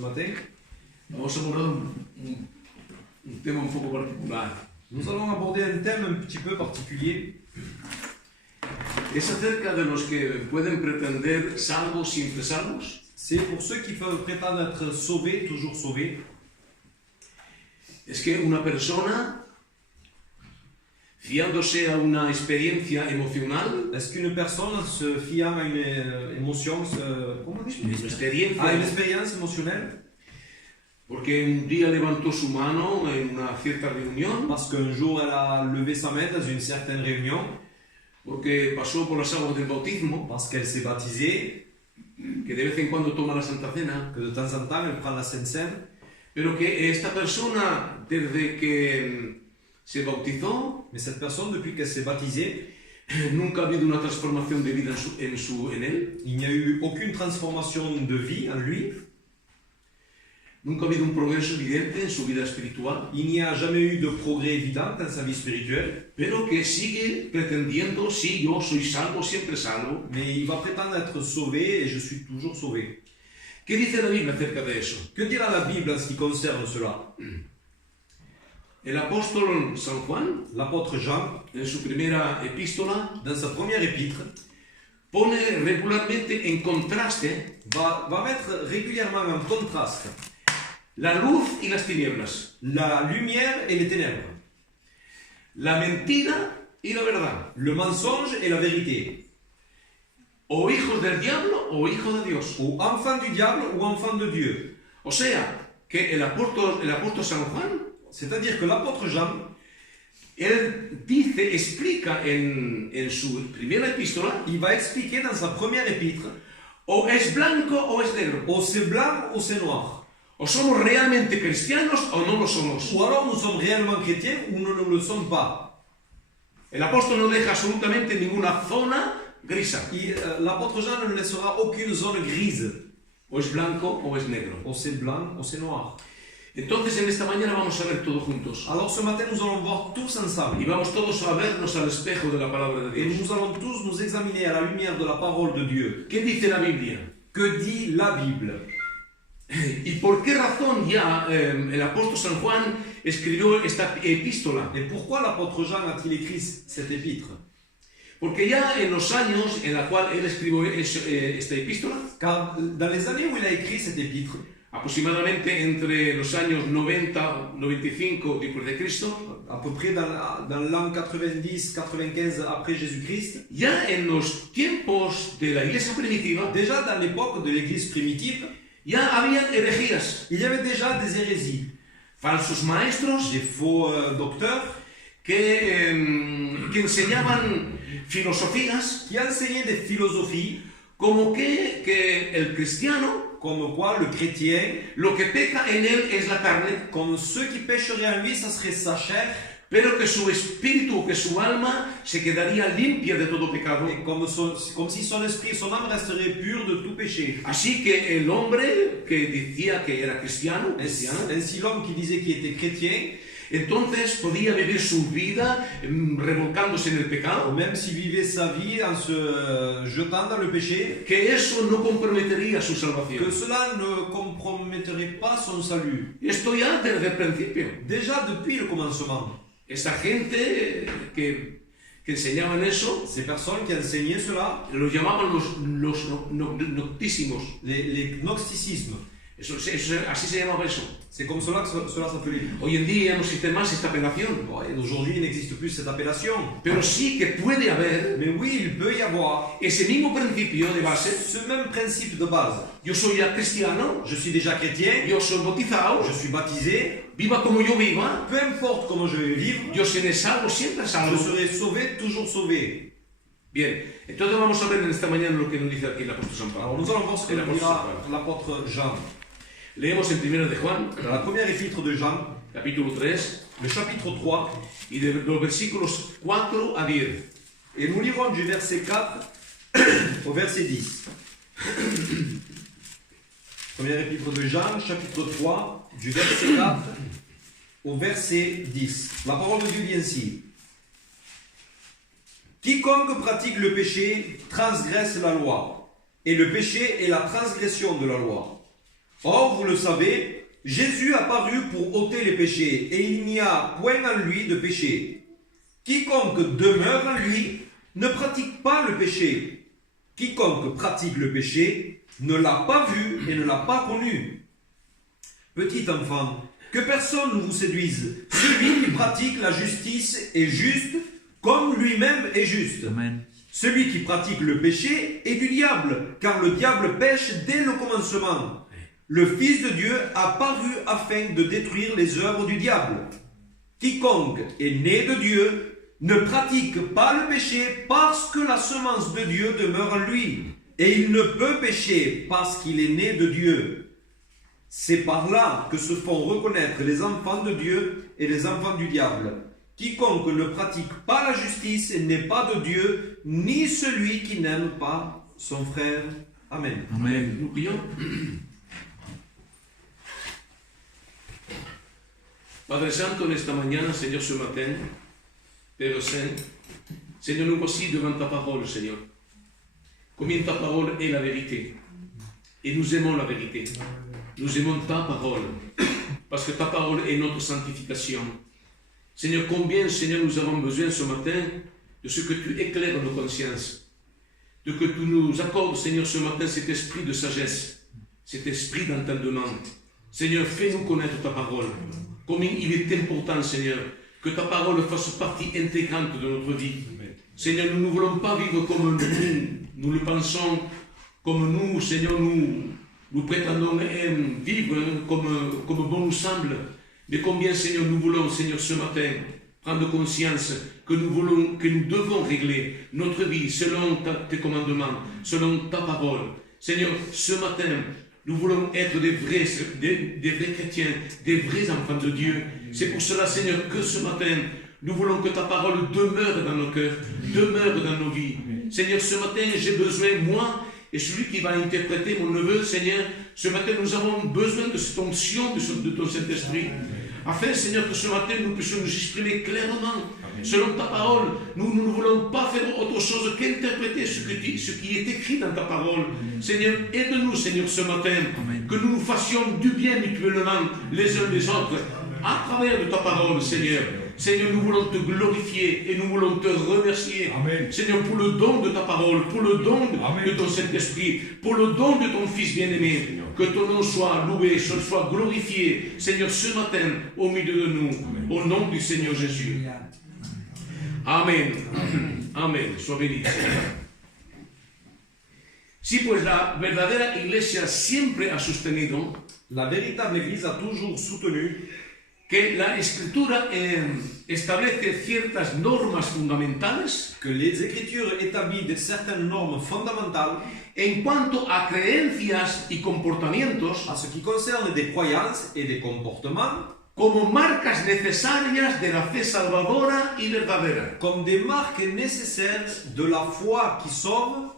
matin, vamos a abordar un tema un poco particular. nous allons aborder un thème un petit peu particulier. Es acerca de los que pueden pretender salvos siempre salvos. C'est pour ceux qui peuvent prétendre être sauvés, toujours sauvés. Es que una persona, fiándose a una experiencia emocional, Est-ce qu'une personne se fiant à une émotion, comment on dit? una experiencia, À une expérience émotionnelle, porque un día levantó su mano en una cierta reunión, parce qu'un jour elle a levé sa main dans une certaine réunion, porque pasó por las aguas del bautismo, parce qu'elle s'est baptisée, que de vez en cuando toma la Santa Cena, que de temps en temps elle prend la Sainte Seine, pero que esta persona, desde que se bautizó, mais cette personne, depuis qu'elle s'est baptisée, nunca ha habido una transformación de vida en él, il n'y a eu aucune transformation de vie en lui, nunca ha habido un progreso evidente en su vida espiritual, il n'y a jamais eu de progrès évident dans sa vie spirituelle, pero que sigue pretendiendo, sí, yo soy salvo, siempre salvo. mais il va prétendre être sauvé et je suis toujours sauvé. ¿Qué dice la Biblia acerca de eso? Que dira la Bible en ce qui concerne cela? El apóstol San Juan, L'apôtre Jean, en su primera epístola, dans sa première épître, pone regularmente en contraste va mettre régulièrement en contraste la luz y las tinieblas, la lumière et les ténèbres, la mentira y la verdad, le mensonge et la vérité, o hijos del diablo o hijos de Dios. ou enfant du diable ou enfant de Dieu. O sea, que el apóstol San Juan, C'est-à-dire que l'apôtre Jean, él explica en su primera epístola, il va expliquer dans sa première épître, o es blanco o es negro, ou c'est blanc ou c'est noir. o somos realmente cristianos o no lo somos. Ou alors nous sommes réellement chrétiens ou nous ne le sommes pas. El apóstol no deja absolutamente ninguna zona grisa, L'apôtre Jean ne laissera aucune zone grise. o es blanco o es negro. Ou c'est blanc ou c'est noir. Entonces en esta mañana vamos a ver todo juntos. Alors ce matin nous allons voir tous ensemble. Y vamos todos a vernos al espejo de la palabra de Et Dios. nous allons tous nous examiner à la lumière de la parole de Dieu. ¿Qué dice la Biblia? Que dit la Bible? ¿Y por qué razón ya el apóstol San Juan escribió esta epístola? Et pourquoi l'apôtre Jean a-t-il écrit cette épître? Porque ya en los años en la cual él escribió esta epístola, Car dans les années où il a écrit cette épître, aproximadamente entre los años 90-95 después de Cristo, à peu près dans l'an 90-95 après Jésus-Christ, ya en los tiempos de la iglesia primitiva, déjà dans l'époque de l'Église primitive, ya habían herejías, il y avait déjà des hérésies, falsos maestros des faux docteurs que enseñaban filosofías qui enseignaient des philosophies como que el cristiano, comme quoi le chrétien, lo que peca en él es la carne, comme ceux qui pécheraient en lui, ça serait sa chair, pero que su espíritu, que su alma se quedaría limpia de todo pecado. et comme si son esprit, son âme resterait pure de tout péché. Así que el hombre que decía que era cristiano, Ainsi l'homme qui disait qu'il était chrétien, entonces podía vivir su vida revolcándose en el pecado, même s'il vivait sa vie en se jetant dans le péché, que eso no comprometería su que salvación. cela ne compromettrait pas son salut. Esto ya desde el principio. Déjà depuis le commencement, Esta gente que enseñaban eso, ces personnes qui enseignaient cela, los llamaban los noctísimos. les gnosticismes, Así se llamaba eso. c'est comme cela que cela s'appelait. Hoy en día no existe más esta apelación, Bon, et aujourd'hui, il n'existe plus cette appellation. pero sí que puede haber Mais oui, il peut y avoir ese mismo principio de base. ce même principe de base. Yo soy ya cristiano, Je suis déjà chrétien, yo soy bautizado, je suis baptisé, viva como yo viva, peu importe comment je vais vivre, yo seré salvo, siempre je salvo. serai sauvé, toujours sauvé. Bien, entonces vamos a ver en esta mañana lo que nos dice aquí el apóstol San Alors Pablo. nous allons voir ce que El nous apóstol San dira Pablo. l'apôtre Jean. Leemos en 1 de Juan, Dans la première épître de Jean, capítulo 3, le chapitre 3, y de los versículos 4 a 10. et nous lirons du verset 4 au verset 10. Première épître de Jean, chapitre 3, du verset 4 au verset 10. La parole de Dieu dit ainsi: Quiconque pratique le péché transgresse la loi, et le péché est la transgression de la loi. Or, vous le savez, Jésus apparut pour ôter les péchés, et il n'y a point en lui de péché. Quiconque demeure en lui ne pratique pas le péché. Quiconque pratique le péché ne l'a pas vu et ne l'a pas connu. Petit enfant, que personne ne vous séduise. Celui qui pratique la justice est juste, comme lui-même est juste. Amen. Celui qui pratique le péché est du diable, car le diable pêche dès le commencement. Le Fils de Dieu a paru afin de détruire les œuvres du diable. Quiconque est né de Dieu ne pratique pas le péché parce que la semence de Dieu demeure en lui. Et il ne peut pécher parce qu'il est né de Dieu. C'est par là que se font reconnaître les enfants de Dieu et les enfants du diable. Quiconque ne pratique pas la justice n'est pas de Dieu, ni celui qui n'aime pas son frère. Amen. Amen. Nous prions. Padre Santo, en esta mañana, Señor, ce matin, Père Saint, Seigneur, nous voici devant ta parole, Seigneur. Combien ta parole est la vérité. Et nous aimons la vérité. Nous aimons ta parole, parce que ta parole est notre sanctification. Seigneur, combien, Seigneur, nous avons besoin ce matin de ce que tu éclaires nos consciences, de que tu nous accordes, Seigneur, ce matin cet esprit de sagesse, cet esprit d'entendement. Seigneur, fais-nous connaître ta parole. Combien il est important, Seigneur, que ta parole fasse partie intégrante de notre vie. Seigneur, nous ne voulons pas vivre comme nous le pensons, comme nous, Seigneur, nous prétendons vivre comme bon nous semble. Mais combien, Seigneur, nous voulons, Seigneur, ce matin, prendre conscience que nous devons régler notre vie selon tes commandements, selon ta parole. Seigneur, ce matin, nous voulons être des vrais chrétiens, des vrais enfants de Dieu. C'est pour cela, Seigneur, que ce matin, nous voulons que ta parole demeure dans nos cœurs, demeure dans nos vies. Seigneur, ce matin, j'ai besoin, moi, et celui qui va interpréter mon neveu, Seigneur, ce matin, nous avons besoin de cette onction de ton Saint-Esprit. Afin, Seigneur, que ce matin, nous puissions nous exprimer clairement, selon ta parole. Nous ne voulons pas faire autre chose qu'interpréter ce qui est écrit dans ta parole. Seigneur, aide-nous, Seigneur, ce matin, que nous nous fassions du bien mutuellement les uns les autres, à travers de ta parole, Seigneur. Seigneur, nous voulons te glorifier et nous voulons te remercier. Amen. Seigneur, pour le don de ta parole, pour le don de ton Saint-Esprit, pour le don de ton Fils bien-aimé. Que ton nom soit loué, soit glorifié, Seigneur, ce matin, au milieu de nous, au nom du Seigneur Jésus. Amen. Amen. Sois béni. Si pues la verdadera iglesia siempre ha sostenido, la véritable Église a toujours soutenu que la Escritura establece ciertas normas fundamentales, que les Écritures établissent certaines normes fondamentales en cuanto a creencias y comportamientos, en ce qui concerne des croyances et des comportements, como marcas necesarias de la fe salvadora y verdadera. Comme des marques nécessaires de la foi qui sauve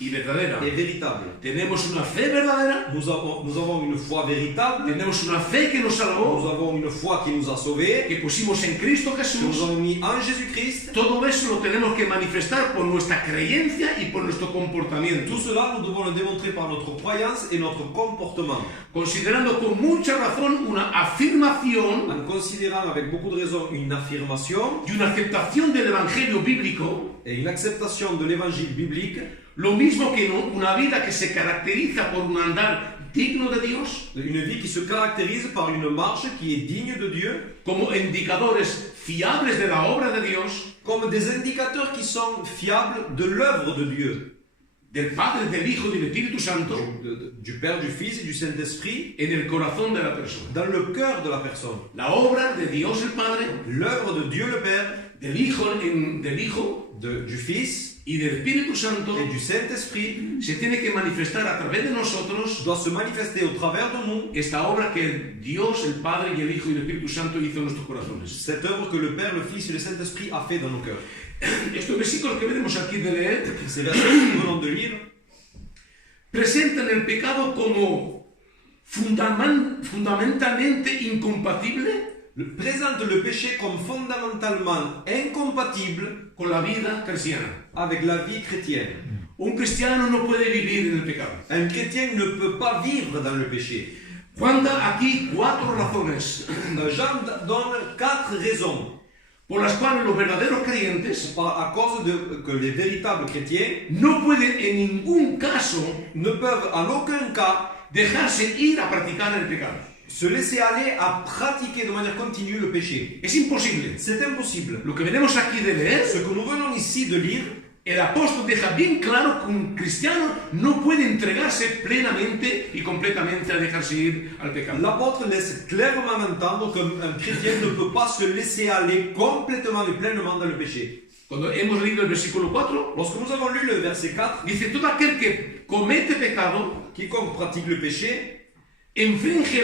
y verdadera. Et véritable. Tenemos una fe verdadera. Nous avons une foi véritable. Tenemos una fe que nos salvó. Nous avons une foi qui nous a sauvés. Que pusimos en Cristo Jesús. Que nous avons mis en Jésus-Christ. Todo eso lo tenemos que manifestar por nuestra creencia y por nuestro comportamiento. Tout cela, nous devons le démontrer par notre croyance et notre comportement. Considerando con mucha razón una afirmación. En considérant avec beaucoup de raison une affirmation. Y una aceptación del evangelio bíblico. Et une acceptation de l'évangile biblique. Lo mismo que una vida que se caracteriza por un andar digno de Dios. Une vie qui se caractérise par une marche qui est digne de Dieu. Como indicadores fiables de la obra de Dios. Comme des indicateurs qui sont fiables de l'œuvre de Dieu. Del Padre, del Hijo y del Espíritu Santo. Du Père, du Fils et du Saint-Esprit. En el corazón de la persona. Dans le cœur de la personne. La obra de Dios el Padre. L'œuvre de Dieu le Père. Del Hijo. Du Fils. Y del Espíritu Santo et du Saint-Esprit se tiene que manifestar a través de nosotros, doit se manifester au travers de nous, esta obra que Dios, el Padre y el Hijo y el Espíritu Santo hizo en nuestros corazones. Cette œuvre que le Père, le Fils et le Saint-Esprit a fait dans nos cœurs. Estos versículos que venimos aquí de leer, ces versets que nous venons de lire, presentan el pecado como fundamentalmente incompatible. Présente le péché comme fondamentalement incompatible con la vida cristiana. Avec la vie chrétienne. Un cristiano no puede vivir en el pecado. Un chrétien ne peut pas vivre dans le péché. Juan da aquí 4 razones Jean donne 4 raisons por las cuales los verdaderos creyentes à cause de que les véritables chrétiens no pueden en ningún caso ne peuvent en aucun cas dejarse ir a practicar el pecado. se laisser aller à pratiquer de manière continue le péché. Es imposible. C'est impossible. Lo que venimos aquí de leer, Ce que nous venons ici de lire, el apóstol deja bien claro que un cristiano no puede entregarse plenamente y completamente a dejarse ir al pecado. l'apôtre laisse clairement entendre qu'un chrétien ne peut pas se laisser aller complètement et pleinement dans le péché. Cuando hemos leído el versículo 4, Lorsque nous avons lu le verset 4, dice, todo aquel que comete pecado quiconque pratique le péché infringe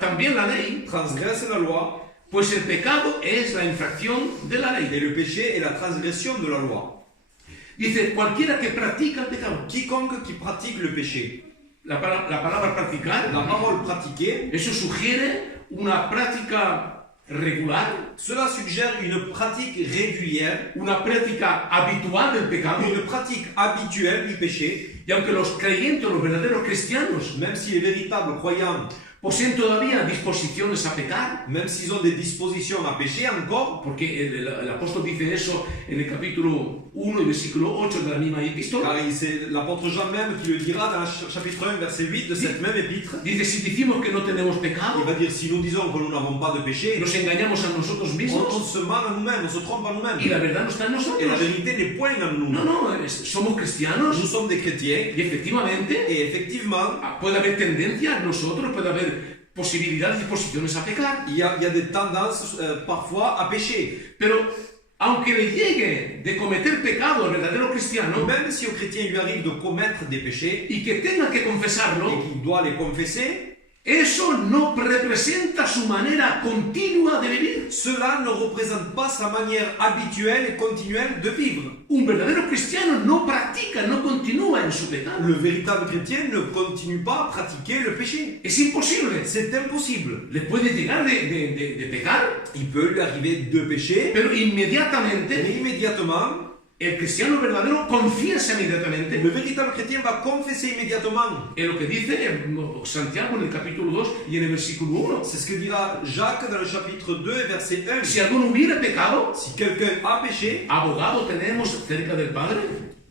también la ley, transgresse la loi, pues el pecado es la infracción de la et ley. le péché est la transgression de la loi. Dice, cualquiera que practica el pecado. Quiconque qui pratique le péché. La palabra practicar, La parole pratiquer, eso sugiere una práctica regular, cela suggère une pratique régulière, una práctica habitual del pecado. une pratique habituelle du péché, Y aunque los creyentes, los verdaderos cristianos, même si les véritables croyants, poseen todavía disposiciones a pecar, même s'ils ont des dispositions à pécher encore, porque el apóstol dice eso en el capítulo 1 y versículo 8 de la misma epístola, car c'est l'apôtre Jean même qui le dira dans le chapitre 1, verset 8 de cette même épître, dice, si decimos que no tenemos il pecado, va dire si nous disons que nous n'avons pas de péché, nos engañamos a nosotros on mismos se ment à nous-mêmes, on se trompe à y nous-mêmes. la verdad no está en Et la nosotros. vérité n'est point en nous. No, no, somos cristianos Nous sommes des chrétiens, y efectivamente et effectivement, puede haber tendencia en nosotros, puede haber posibilidades y disposiciones a pecar. il y a des tendances parfois à pécher. Pero aunque le llegue de cometer pecado al verdadero cristiano Même si au chrétien lui arrive de commettre des péchés y que tenga que et confesarlo, qu'il doit les confesser, eso no representa su manera continua de vivir. cela ne représente pas sa manière habituelle et continuelle de vivre. Un verdadero cristiano no practica, no continúa en su pecado. Le véritable chrétien ne continue pas à pratiquer le péché. Es imposible. C'est impossible. Le puede llegar de pecar, Il peut lui arriver de pécher, pero inmediatamente mais immédiatement, el cristiano verdadero confiesa inmediatamente le véritable chrétien va confesser immédiatement. en lo que dice Santiago en el capítulo 2 y en el versículo 1. C'est ce que dira Jacques dans le chapitre 2, verset 1. Si alguno hubiera pecado, Si quelqu'un a péché, abogado tenemos cerca del Padre,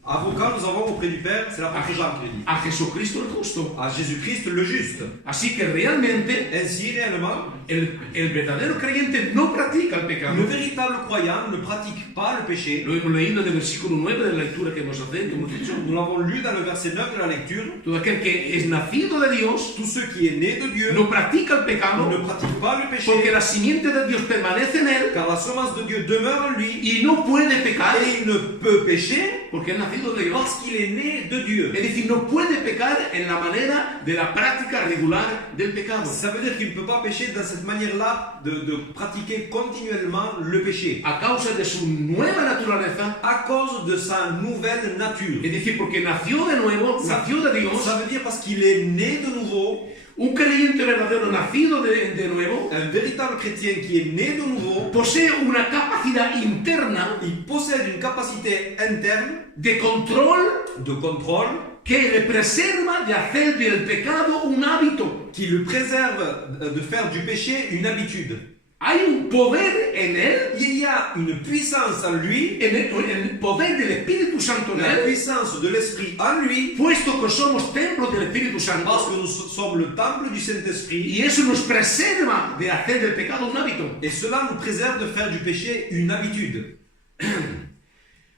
avocat nous avons auprès du Père, c'est l'apôtre Jean qui le dit. a Jesucristo el justo. À Jésus-Christ le juste. Así que realmente Ainsi, réellement, el verdadero creyente no practica el pecado. le véritable croyant ne pratique pas le péché. Lo hemos leído en el versículo 9 de la lectura que hemos dicho. Nous l'avons lu dans le verset 9 de la lecture. Todo aquel que es nacido de Dios Tout ce qui est né de Dieu no practica el pecado ne pratique pas le porque péché, la simiente de Dios permanece en él car la semence de Dieu demeure en lui y no puede pecar et il ne peut pécher porque es nacido de Dios. parce qu'il est né de Dieu. Es decir, no puede pecar en la manera de la práctica regular del pecado. Ça veut dire qu'il ne peut pas pécher dans cette manière-là de pratiquer continuellement le péché A causa de su nueva naturaleza, à cause de sa nouvelle nature. es decir, porque nació de nuevo, nació de Dios. Ça veut dire parce qu'il est né de nouveau. Un creyente verdadero nacido de nuevo Un véritable chrétien qui est né de nouveau, posee una capacidad interna il possède une capacité interne de control de contrôle que le preserva de hacer del pecado un hábito. qui le préserve de faire du péché une habitude. Hay un poder en él, Il y a une puissance en lui, en el poder del Espíritu Santo en la él, puissance de l'Esprit en lui, puesto que somos templos del Espíritu parce Santo, que nous sommes le temple du Saint-Esprit, y eso nos preserva de hacer del pecado un hábito. et cela nous préserve de faire du péché une habitude.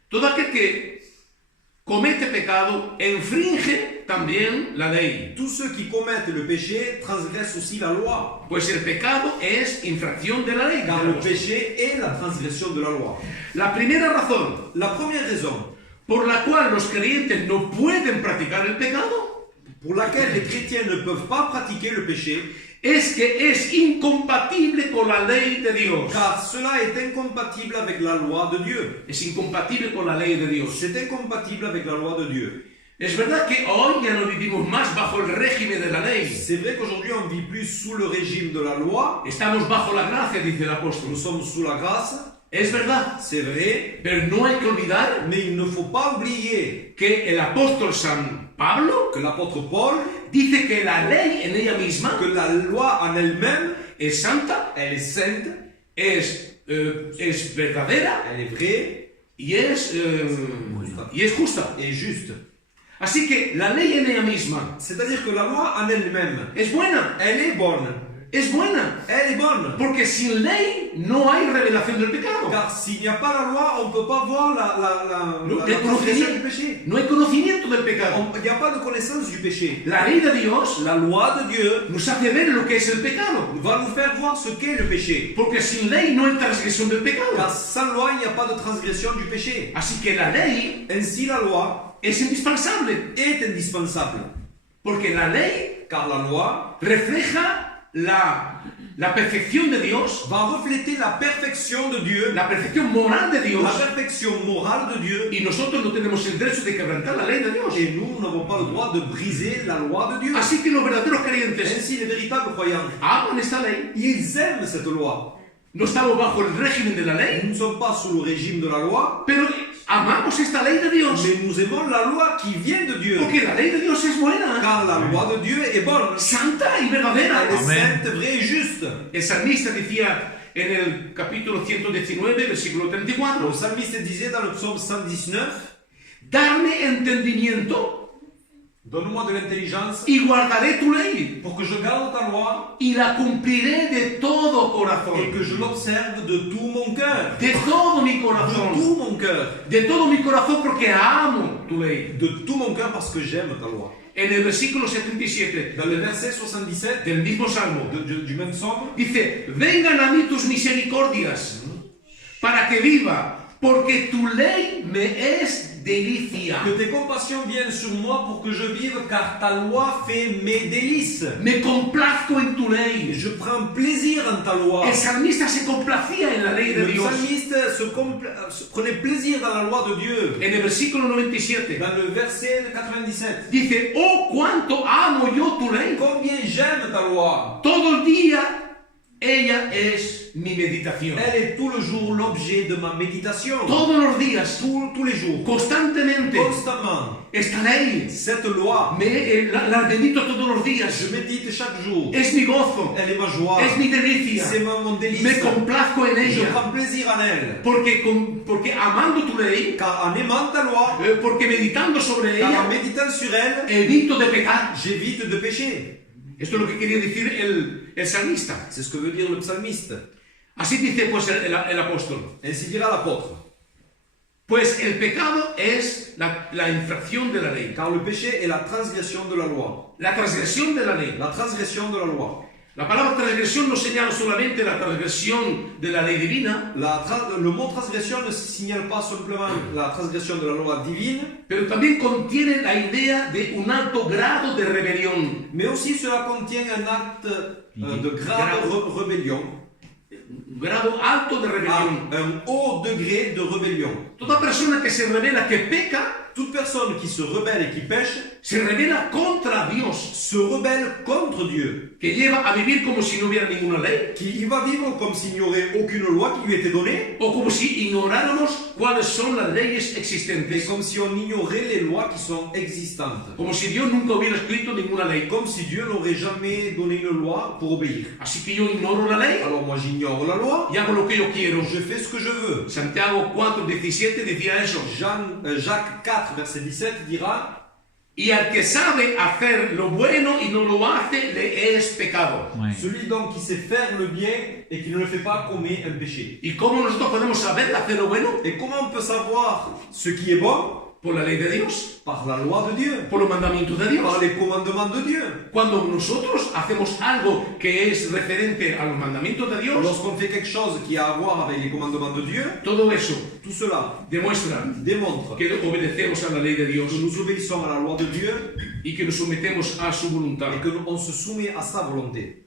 Todo aquel que comete pecado infringe también la ley, Tous ceux qui commettent le péché transgressent aussi la loi, pues el pecado es infracción de la ley. car le péché est la transgression de la loi. La primera razón La première raison por la cual los creyentes no pueden practicar el pecado pour laquelle les chrétiens ne peuvent pas pratiquer le péché, es que es incompatible con la ley de Dios. car cela est incompatible avec la loi de Dieu. Es incompatible con la ley de Dios. C'est incompatible avec la loi de Dieu. Es verdad que hoy ya no vivimos más bajo el régimen de la ley. C'est vrai qu'aujourd'hui on vit plus sous le régime de la loi, Estamos bajo la gracia, dice el apóstol. nous sommes sous la grâce, Es verdad, C'est vrai, pero no hay que olvidar mais il ne faut pas oublier que el apóstol San Pablo que l'apôtre Paul, dice que la ley en ella misma que la loi en elle-même, es santa, elle est sainte, es verdadera elle est vraie y es justa. et juste. Así que la ley en ella misma C'est-à-dire que la loi en elle-même, es buena, elle est bonne. es buena. Elle est bonne. Porque sin ley no hay revelación del pecado. Car s'il n'y a pas la loi, on ne peut pas voir la transgression du péché. No hay conocimiento del pecado. Il n'y a pas de connaissance du péché. La ley de Dios La loi de Dieu nos hace ver lo que es el pecado. va nous faire voir ce qu'est le péché. Porque sin ley no hay transgresión del pecado. Car sans loi, il n'y a pas de transgression du péché. Así que la ley Ainsi, la loi es indispensable. est indispensable. Porque la ley Car la loi refleja la perfección de Dios, va refléter la perfection de Dieu, la perfección moral de Dios. la perfection morale de Dieu. Y nosotros no tenemos el derecho de quebrantar la ley de Dios. Et nous n'avons pas le droit de briser la loi de Dieu. Así que los verdaderos creyentes Ainsi, les véritables croyants, aman esta ley. ils aiment cette loi. No estamos bajo el régimen de la ley, Nous ne sommes pas sous le régime de la loi, pero amamos esta ley de Dios. mais nous aimons la loi qui vient de Dieu. Porque la ley de Dios es buena, Car la loi de Dieu est bonne. santa y verdadera. Elle est Amen. sainte, vraie et juste. El salmista decía en el capítulo 119, versículo Le 34, psalmiste disait dans le psaume 119, darme entendimiento donne-moi de l'intelligence y guardaré tu ley pour que je garde ta loi y la cumpliré de todo corazón. et que je l'observe de tout mon cœur. De todo mi De corazón. tout mon cœur. De todo mi corazón porque amo tu ley. De tout mon cœur parce que j'aime ta loi. En el versículo 77 Dans le verset 77 del mismo salmo, du même psaume, dice, vengan a mí tus misericordias para que viva, porque tu ley me es delicia. que tes compassions viennent sur moi pour que je vive, car ta loi fait mes délices. Me complazco en tu ley. Je prends plaisir en ta loi. El salmista se complacía en la ley de Le Dios. psalmiste se prenait plaisir dans la loi de Dieu. En el versículo 97 Dans le verset 97, dice, oh, cuánto amo yo tu ley. combien j'aime ta loi. Todo el día ella es mi meditación. Elle est tout le jour l'objet de ma méditation. Todos los días, Tous les jours, constantemente, constamment. esta ley Cette loi, la medito todos los días. je médite chaque jour. Es mi gozo, Elle est ma joie. es mi delicia. C'est mon délice. Me complazco en Je ella. prends plaisir en elle. Porque amando tu ley, Car en aimant ta loi, porque meditando sobre car en ella, méditant sur elle, evito de pecar. j'évite de pécher. Esto es lo que quería decir el salmista. C'est ce que veut dire le psalmiste. Así dice pues el apóstol. Ainsi dira l'apôtre. Pues el pecado es la infracción de la ley. Car le péché est la transgression de la loi. La transgresión de la ley. La transgression de la loi. La palabra transgresión no señala solamente la transgresión de la ley divina, Le mot transgression ne signale pas simplement la transgression de la loi divine, pero también contiene la idea de un alto grado de rebelión. mais aussi cela contient un acte de grave rébellion, Un grado alto de rebelión. un haut degré de rébellion. Toda persona que se revela que peca, Toute personne qui se rebelle et qui pêche se revela contra Dios, se rebelle contre Dieu, que lleva a vivir como si no hubiera ninguna ley, qui va vivre comme s'il n'y aurait aucune loi qui lui était donnée, o como si ignoráramos cuáles son las leyes et existentes, comme si on ignorait les lois qui sont existantes, como si Dios nunca hubiera escrito ninguna ley. comme si Dieu n'aurait jamais donné une loi pour obéir. Así que yo ignoro la ley Alors moi j'ignore la loi, y hago lo que yo quiero. je fais ce que je veux. Santiago 4:17 decía eso. Jacques 4, verset 17 dira, Y al que sabe hacer lo bueno y no lo hace, le es pecado. Ouais. celui donc qui sait faire le bien et qui ne le fait pas commet un péché. ¿Y cómo nosotros podemos saber hacer lo bueno? Et comment on peut savoir ce qui est bon? Por la ley de Dios, Par la loi de Dieu, por los mandamientos de par Dios. les commandements de Dieu. Cuando nosotros hacemos algo que es referente a los mandamientos de Dios, Lorsqu'on fait quelque chose qui a à voir avec les commandements de Dieu, todo eso tout cela demuestra démontre que obedecemos a la ley de Dios que nous obéissons à la loi de Dieu y que nos sometemos a su voluntad. et qu'on se soumet à sa volonté.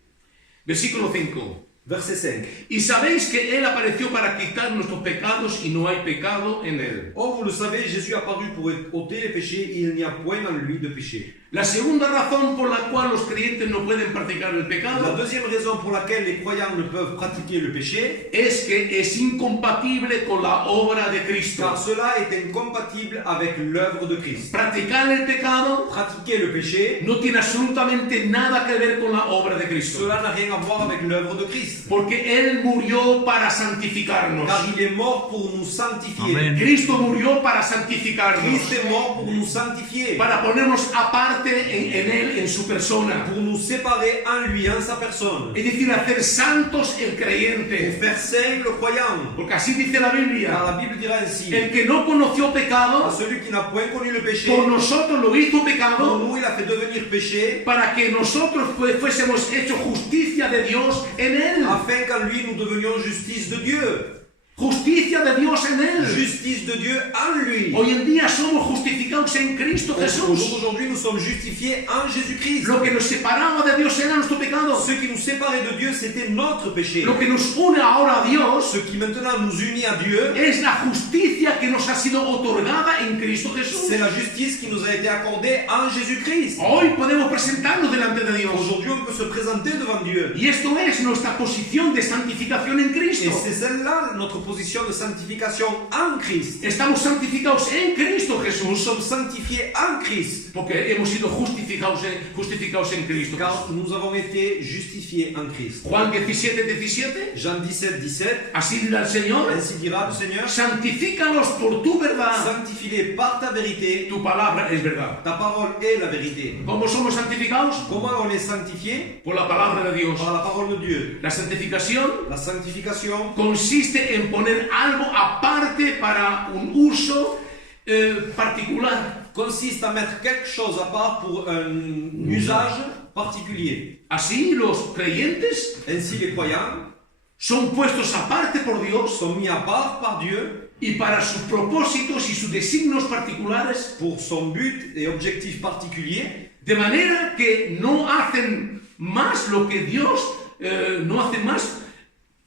Versículo 5. Verset 5. Y sabéis que Él apareció para quitar nuestros pecados y no hay pecado en Él. Or, vous le savez, Jésus est apparu pour ôter les péchés, et il n'y a point en lui de péché. La segunda razón por la cual los creyentes no pueden practicar el La pecado deuxième raison pour laquelle les croyants ne peuvent pratiquer le péché, es que es incompatible con la obra de Cristo. car cela est incompatible avec l'œuvre de Christ. Practicar el pecado Pratiquer le péché, no tiene absolutamente nada que ver con la obra de Cristo. cela n'a rien à voir avec l'œuvre de Christ, Porque Él murió para santificarnos. car il est mort pour nous sanctifier. Amen. Cristo murió para santificarnos. Christ est mort pour nous sanctifier, Para ponernos aparte en Él, en su persona. pour nous séparer en lui, en sa personne, Es decir, hacer santos el pour creyente. faire saint le croyant. Porque así dice la Car Biblia. la Bible dira ainsi, El que no conoció à pecado, celui qui n'a point connu le péché, por nosotros lo hizo pour pecado, nous il a fait devenir péché, para que nosotros fuésemos hechos justicia de Dios en Él. afin qu'en lui nous devenions justice de Dieu. Justicia de Dios en Él. Justice de Dieu en lui. Hoy en día somos justificados en Cristo Jesús. Aujourd'hui, nous sommes justifiés en Jésus-Christ. Lo que nos separaba de Dios era nuestro pecado. Ce qui nous séparait de Dieu, c'était notre péché. Lo que nos une ahora a Dios Ce qui maintenant nous unit à Dieu, es la justicia que nos ha sido otorgada en Cristo Jesús. c'est la justice qui nous a été accordée en Jésus-Christ. Hoy podemos presentarnos delante de Dios. Aujourd'hui, on peut se présenter devant Dieu. Y esto es nuestra posición de santificación en Et Cristo. c'est celle-là, notre position de sanctification en Christ. Estamos santificados en Cristo Nous Jesús sommes sanctifiés en Christ, porque hemos sido justificados en Cristo car Jesús. nous avons été justifiés en Christ. Juan 17:17, Jean 17, 17, así dirá el Señor, ainsi dira le Seigneur, santifícalos por tu verdad. sanctifie-les par ta vérité, Tu palabra es verdad. ta parole est la vérité. ¿Cómo somos santificados? Comment on est sanctifié? Por la palabra de Dios. Par la parole de Dieu. La santificación La sanctification consiste en poner algo aparte para un uso particular. consiste à mettre quelque chose à part pour un usage particulier. Así los creyentes Ainsi, les croyants son puestos aparte por Dios sont mis à part par Dieu y para sus propósitos y sus designios particulares, pour son but et objectif particulier, de manera que no hacen más lo que Dios, no hacen más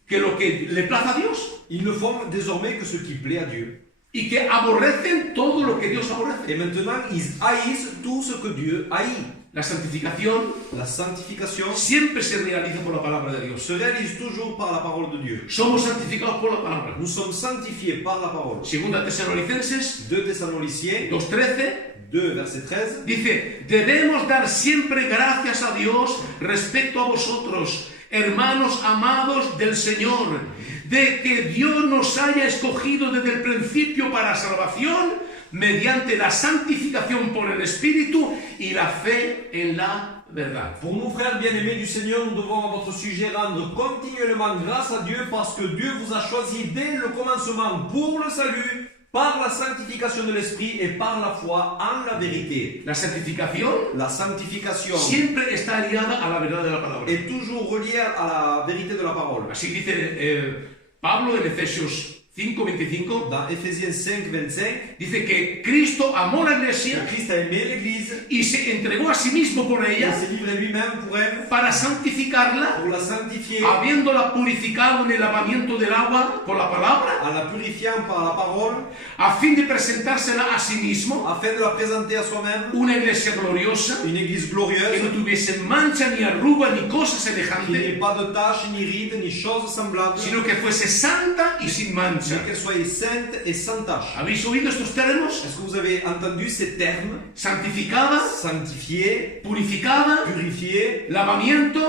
que lo que le plaza a Dios, ils ne font désormais que ce qui plaît à Dieu. y que aborrecen todo lo que Dios aborrece. Et maintenant, ils haïssent tout ce que Dieu haït. La santificación La sanctification siempre se realiza por la palabra de Dios. se réalise toujours par la parole de Dieu. Somos santificados por la palabra. Nous sommes sanctifiés par la parole. Segunda Tesalonicenses 2 Thessaloniciens 2:13 2, verset 13. dice: debemos dar siempre gracias a Dios respecto a vosotros, hermanos amados del Señor, de que Dios nos haya escogido desde el principio para salvación mediante la santificación por el Espíritu y la fe en la verdad. Pour nous, frères bien-aimés du Seigneur, nous devons à votre sujet rendre continuellement grâce à Dieu parce que Dieu vous a choisi dès le commencement pour le salut, par la sanctification de l'Esprit et par la foi en la vérité. La santificación La sanctification siempre está ligada a la verdad de la palabra. est toujours reliée à la vérité de la parole. Así dice Pablo en Efesios 5:25, Dans Éphésiens 5, 25, dice que Cristo amó la iglesia Christ a aimé l'Église, y se entregó a sí mismo por il ella s'est livré lui-même pour elle, para santificarla, pour la sanctifier, habiéndola purificado en el lavamiento del agua por la palabra, en la purifiant par la parole, a fin de presentársela a sí mismo, afin de la présenter à soi-même, una iglesia gloriosa, une Église que glorieuse, no tuviese mancha, ni arruga, ni cosa qui n'ait semejante, pas de taches, ni rides, ni choses semblables, sino que fuese santa y sin mancha. mais qu'elle soit sainte et sans tache. ¿Habéis oído estos términos? Est-ce que vous avez entendu ces termes? Santificada, Sanctifié, purificada, purifié, lavamiento,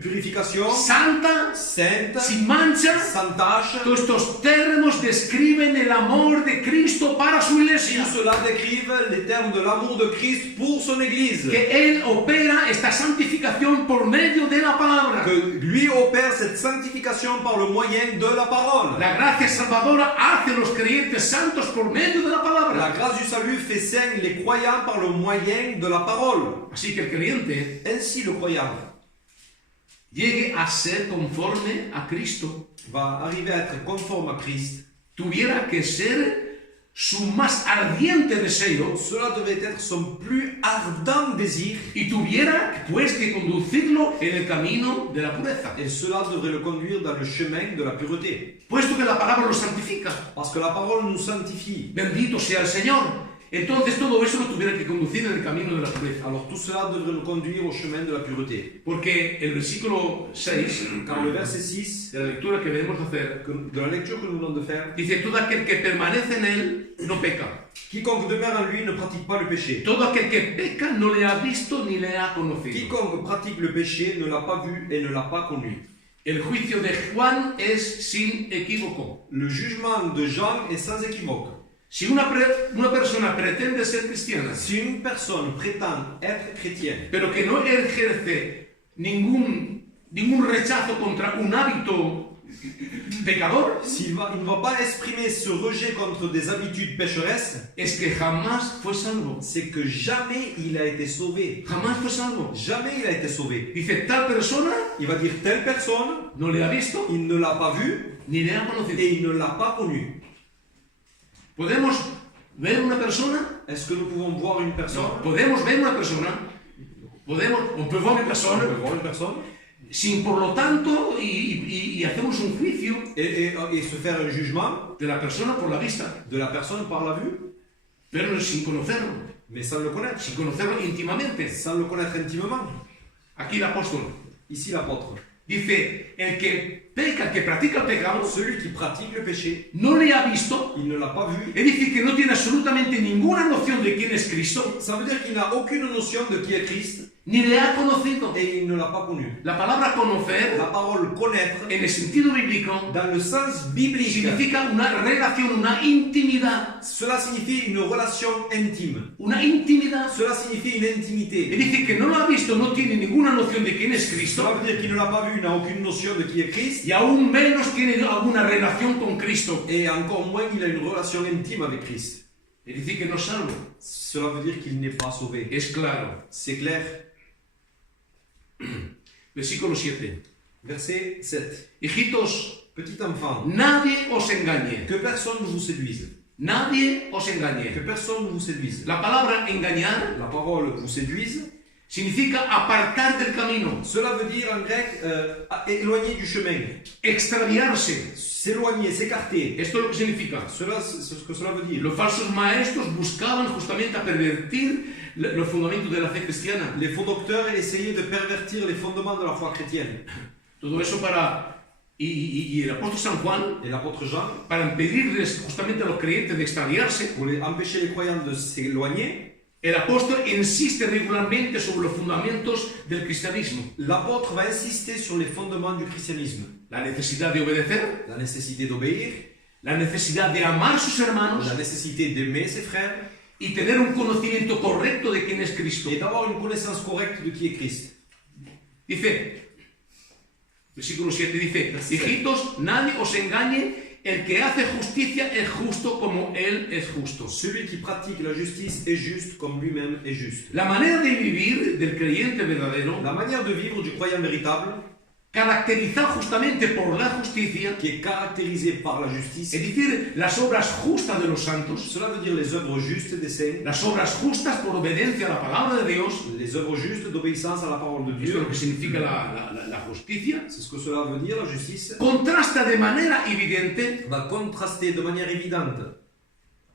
purification, santa, sainte, sin mancha. sans tache. Todos estos términos describen el amor de Cristo para su iglesia. Tout cela décrive les termes de l'amour de Christ pour son Église. Que Él opera esta santificación por medio de la palabra. Que lui opère cette sanctification par le moyen de la parole. La gracia salvadora hace los creyentes santos por medio de la La palabra. grâce du salut fait saint les croyants par le moyen de la parole. Así que el creyente Ainsi, le croyant llegue a ser conforme a Cristo. va arriver à être conforme à Christ. Tuviera que ser su más ardiente deseo Cela devait être son plus ardent désir y tuviera pues que conducirlo en el camino de la pureza. et cela devrait le conduire dans le chemin de la pureté. Puesto que la palabra lo santifica. Parce que la parole nous sanctifie. Bendito sea el Señor. entonces todo eso nos tuviera que conducir en el camino de la pureza. Alors tout cela devrait nous conduire au chemin de la pureté. Porque el versículo 6, Car le verset 6 de la lectura que debemos hacer, de la lecture que nous venons de faire, dice, todo aquel que permanece en él no peca. quiconque demeure en lui ne pratique pas le péché. Todo aquel que peca no le ha visto ni le ha conocido. Quiconque pratique le péché ne l'a pas vu et ne l'a pas connu. El juicio de Juan es sin equívoco. Le jugement de Jean est sans équivoque. Si una persona pretende ser cristiana, Si une personne prétend être chrétienne, pero que no ejerce ningún rechazo contra un hábito pecador, il ne va pas exprimer ce rejet contre des habitudes pécheresses, es que jamás fue salvo. c'est que jamais il a été sauvé. Jamás fue salvo. Jamais il a été sauvé. Dice, tal persona Il va dire telle personne, no le ha visto il ne l'a pas vu ni le ha conocido. et il ne l'a pas connu. ¿Podemos ver una persona? Est-ce que nous pouvons voir une personne? No, podemos ver una persona. On peut voir une On personne peut voir une personne sin por lo tanto y hacemos un juicio et se faire un jugement de la persona por la vista, de la personne par la vue, pero sin conocerlo, mais sans le connaître, sin conocerlo íntimamente. sans le connaître intimement. Aquí el apóstol Ici l'apôtre. dice, el que peca, el que practica el pecado, Celui qui pratique le péché, no le ha visto, il ne l'a pas vu. es decir, que no tiene absolutamente ninguna noción de quién es Cristo, Ça veut dire qu'il n'a aucune notion de qui est Christ ni le ha conocido. et il ne l'a pas connu. La palabra conocer, La parole connaître, en el sentido bíblico, dans le sens biblique, significa una relación, una intimidad, cela signifie une relation intime. una intimidad. Cela signifie une Es intimité. decir, que no lo ha visto, no tiene ninguna noción de quién es Cela Cristo, veut dire qu'il ne l'a pas vu, il n'a aucune notion de qui est Christ y aún menos tiene alguna relación con Cristo. et encore moins il a une relation intime avec Christ. Es decir, que no es salvo. Cela veut dire qu'il n'est pas sauvé. Es claro. C'est clair. Versículo 7. Verset 7. Hijitos, Petit enfant, nadie os engañe. que personne ne vous séduise. Nadie os Que engañe. personne ne vous séduise. La palabra engañar La parole vous séduise. significa apartar del camino, Cela veut dire en grec éloigner du chemin, extraviarse. s'éloigner, s'écarter. Esto es lo que significa. Cela, c'est ce que cela veut dire. Los falsos maestros buscaban justamente a pervertir los fundamentos de la fe cristiana. Les faux docteurs essayaient de pervertir les fondements de la foi chrétienne. Todo eso y el apóstol San Juan, Et l'apôtre Jean, para impedirles justamente a los creyentes de extraviarse, pour empêcher les croyants de s'éloigner, el apóstol insiste regularmente sobre los fundamentos del cristianismo. l'apôtre va insister sur les fondements du christianisme. La necesidad de obedecer, La nécessité d'obéir, la necesidad de amar a sus hermanos la nécessité d'aimer ses frères y tener un conocimiento correcto de quién es Cristo. et d'avoir une connaissance correcte de qui est Christ. Dice, versículo 7 dice, hijitos, nadie os engañe, el que hace justicia es justo como él es justo. Celui qui pratique la justice est juste comme lui-même est juste. La manera de vivir del creyente verdadero, La manière de vivre du croyant véritable, caracterizada justamente por la justicia, qui est caractérisée par la es justice, decir, las obras justas de los santos, cela veut dire les œuvres justes des saints, las obras justas por obediencia a la palabra de Dios, les œuvres justes d'obéissance à la parole de esto es Dieu. lo que significa la justicia, C'est ce que cela veut dire, la justice. contrasta de manera evidente Va contraster de manière évidente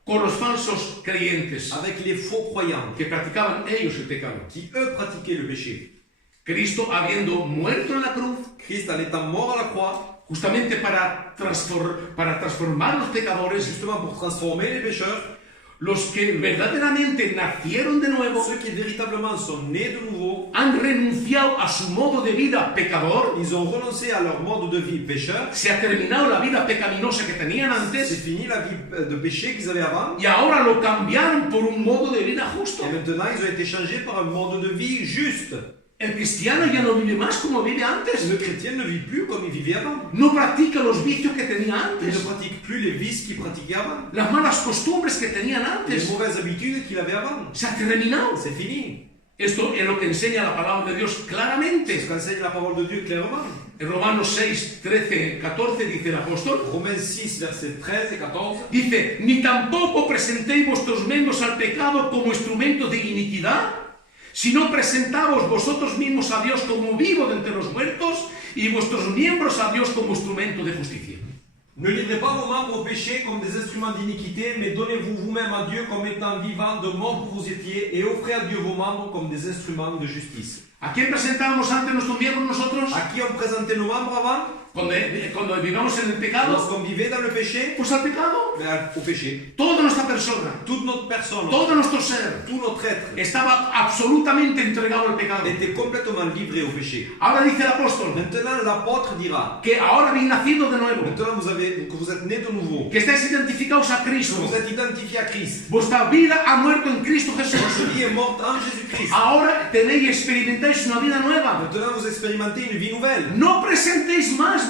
con los falsos creyentes avec les faux croyants que practicaban ellos el pecado. qui, eux, pratiquaient le péché. Cristo, habiendo muerto en la cruz, Christ, en étant mort à la croix, justamente para transformar los pecadores, justement pour transformer les pécheurs, los que verdaderamente nacieron de nuevo, ceux qui véritablement sont nés de nouveau, han renunciado a su modo de vida pecador, ils ont renoncé à leur mode de vie pécheur. se ha terminado la vida pecaminosa que tenían C'est antes fini la vie de péché qu'ils avaient avant. y ahora lo cambiaron por un modo de vida justo. Et maintenant, ils ont été changés par un mode de vie juste. El cristiano ya no vive más como vive antes, Le chrétien ne vit plus comme il vivait avant. no practica los vicios que tenía Il ne antes, pratique plus les vices qu'il pratiquait avant. las malas costumbres que tenían Les antes, mauvaises habitudes qu'il avait avant. se ha terminado. C'est fini. Esto es lo que enseña la palabra de Dios C'est ce claramente. qu'enseigne la parole de Dieu clairement. En Romanos 6, 13, 14 dice el apóstol, Romains 6, versets 13 et 14. dice, ni tampoco presentéis vuestros miembros al pecado como instrumentos de iniquidad, sino presentaos vosotros mismos a Dios como vivo de entre los muertos y vuestros miembros a Dios como instrumento de justicia. Ne livrez pas vos membres au péché comme des instruments d'iniquité, mais donnez-vous vous-même à Dieu comme étant vivants de mort que vous étiez, et offrez à Dieu vos membres comme des instruments de justice. ¿A quién presentábamos antes nuestros miembros nosotros? À qui on présentait nos membres avant? Cuando vivíamos en el pecado, Lorsqu'on vivait dans le péché? pues al pecado. Au péché. Toda nuestra persona, Toute notre personne, todo nuestro ser, tout notre être estaba absolutamente entregado al pecado. était complètement livré au péché. Ahora dice el apóstol Maintenant, l'apôtre dira, que ahora habéis nacido de nuevo, maintenant que vous êtes nés de nouveau, que estáis identificados a que Cristo. vous êtes identifiés à Christ. Vuestra vida ha muerto en Cristo Jesús. Votre vie est morte en Jésus-Christ. Ahora tenéis y experimentáis una vida nueva. Maintenant, vous expérimentez une vie nouvelle. No presentéis más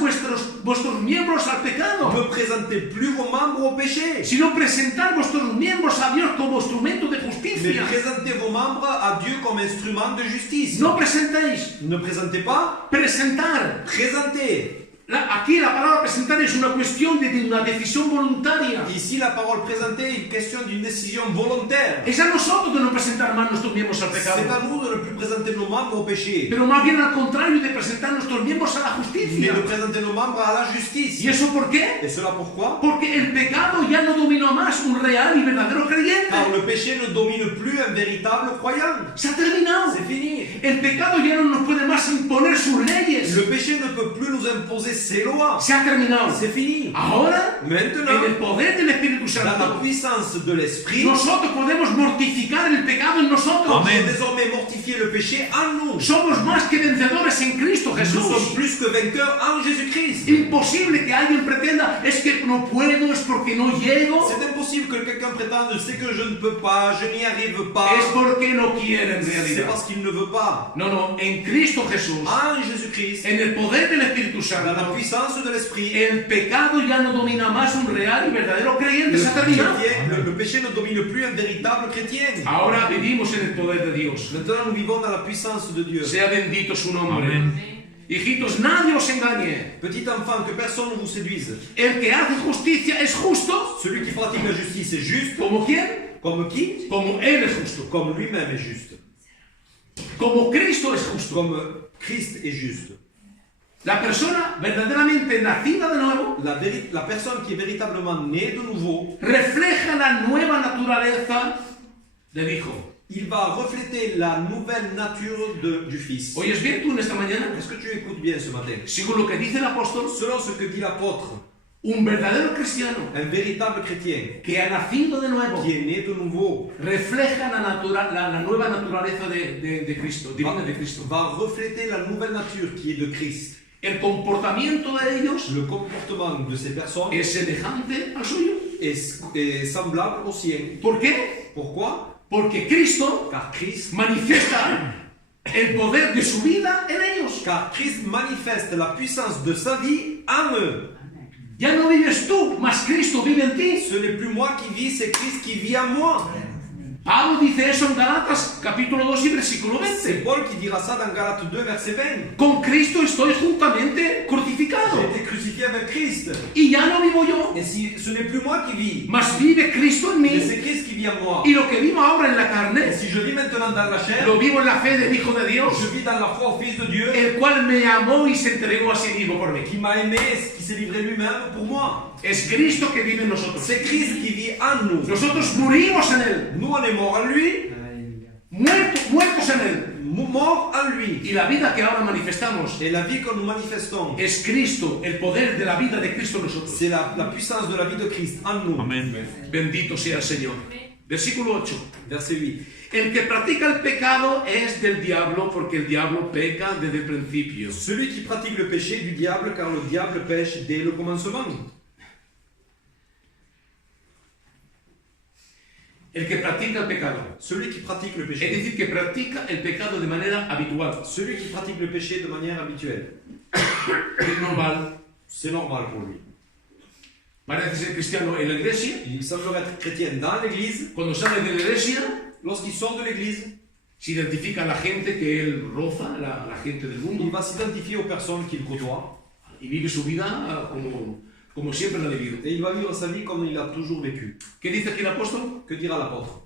vuestros miembros al pecado, Ne présentez plus vos membres au péché, sino presentar vuestros miembros a Dios como instrumento de mais justicia. présentez vos membres à Dieu comme instrument de justice. No presentéis, Ne présentez pas, presentar. présentez. Aquí la palabra presentar es una cuestión de una decisión voluntaria. Ici, la parole présentée est une question d'une décision volontaire. Es a nosotros de no presentar más nuestros miembros al C'est à pecado, nous de ne plus présenter nos membres au péché, pero más bien al contrario de presentar nuestros miembros a la mais justicia. de présenter nos membres à la justice. ¿Y eso por qué? Et cela pourquoi? Porque el pecado ya no domina más un real y verdadero creyente. Car le péché ne domine plus un véritable croyant. Se ha terminado. C'est fini. El pecado ya no nos puede más imponer sus leyes. Le péché ne peut plus nous imposer ses lois. Se ha terminado. C'est fini. Ahora, Maintenant, en el poder del Espíritu dans la Santo, puissance de l'Esprit, nosotros podemos mortificar el pecado en nous nosotros. pouvons désormais mortifier le péché en nous. Somos más que vencedores en Cristo Nous Jesús. sommes plus que vainqueurs en Jésus-Christ. Imposible que alguien pretenda, es que no puedo, es porque no llego, C'est impossible que quelqu'un prétende, c'est que je ne peux pas, je n'y arrive pas. es porque no quiere en C'est realidad. parce qu'il ne veut pas. No, no, en Cristo Jesús, En Jésus-Christ, en el poder del Espíritu dans la Santo, puissance de l'Esprit, el pecado ya no domina más un real y verdadero creyente. Se ha terminado. le péché ne domine plus un véritable chrétien. Ahora vivimos en el poder de Dios. Maintenant, nous vivons dans la puissance de Dieu. Sea bendito su nombre. Hijitos, nadie os engañe. Petit enfant, que personne ne vous séduise. El que hace justicia es justo. Celui qui pratique la justice est juste. ¿Como quién? Comme qui? Como Él es justo. Comme lui-même est juste. Como Cristo es justo. Comme Christ est juste. La persona verdaderamente nacida de nuevo La personne qui est véritablement née de nouveau, refleja la nueva naturaleza del Hijo. il va refléter la nouvelle nature du Fils. ¿Oyes bien tú en esta mañana? Est-ce que tu écoutes bien ce matin? Según lo que dice el apóstol, Selon ce que dit l'apôtre, un verdadero cristiano un véritable chrétien que ha nacido de nuevo qui est né de nouveau refleja la nueva naturaleza de Cristo, divina de Cristo. va refléter la nouvelle nature qui est de Christ. El comportamiento de ellos Le comportement de ces personnes es semejante al suyo. est semblable au sien. ¿Por qué? Pourquoi? Porque Cristo Car Christ manifiesta el poder de su vida en ellos. Car Christ manifeste la puissance de sa vie en eux. Ya no vives tú, mas Cristo vive en ti. Ce n'est plus moi qui vis, c'est Christ qui vit en moi. Pablo dice eso en Galatas capítulo 2 y versículo C'est 20. Paul qui dira ça dans Galates 2, verset 20. Con Cristo estoy juntamente crucificado. J'ai été crucifié avec Christ. Y ya no vivo yo, Et si ce n'est plus moi qui vis, mas vive Cristo en mais mí. c'est Christ qui vit en moi. Y lo que vivo ahora en la Et carne, si je vis maintenant dans la chair, lo vivo en la fe del Hijo de Dios, je vis dans la foi au Fils de Dieu, el cual me amó y se entregó a sí mismo por mí. qui m'a aimé, qui s'est livré lui-même pour moi. Es Cristo que vive en nosotros. C'est Christ qui vit en nous. Nosotros murimos en Él, Nous, on est morts en lui, muertos en Él. morts en lui. Y la vida que ahora manifestamos Et la vie que nous manifestons, es Cristo, el poder de la vida de Cristo en nosotros. c'est la puissance de la vie de Christ en nous. Bendito sea el Señor. Versículo 8. Verset 8. El que practica el pecado es del diablo, porque el diablo peca desde el principio. Celui qui pratique le péché du diable, car le diable pêche dès le commencement. El que practica el pecado, Celui qui pratique le es péché. decir, que practica el pecado de manera habitual. Celui qui pratique le péché de manière habituelle. Es normal. C'est normal pour lui. Parece ser cristiano en la iglesia. Il semblerait être chrétien dans l'église. Cuando sale de la iglesia, Lorsqu'il sort de l'église, se identifica a la gente que él roza, la gente del il mundo, va s'identifier aux personnes qu'il côtoie. y vive su vida como siempre la ha vivido. Et il va vivre sa vie comme il a toujours vécu. ¿Qué dice aquí el apóstol? Que dira l'apôtre?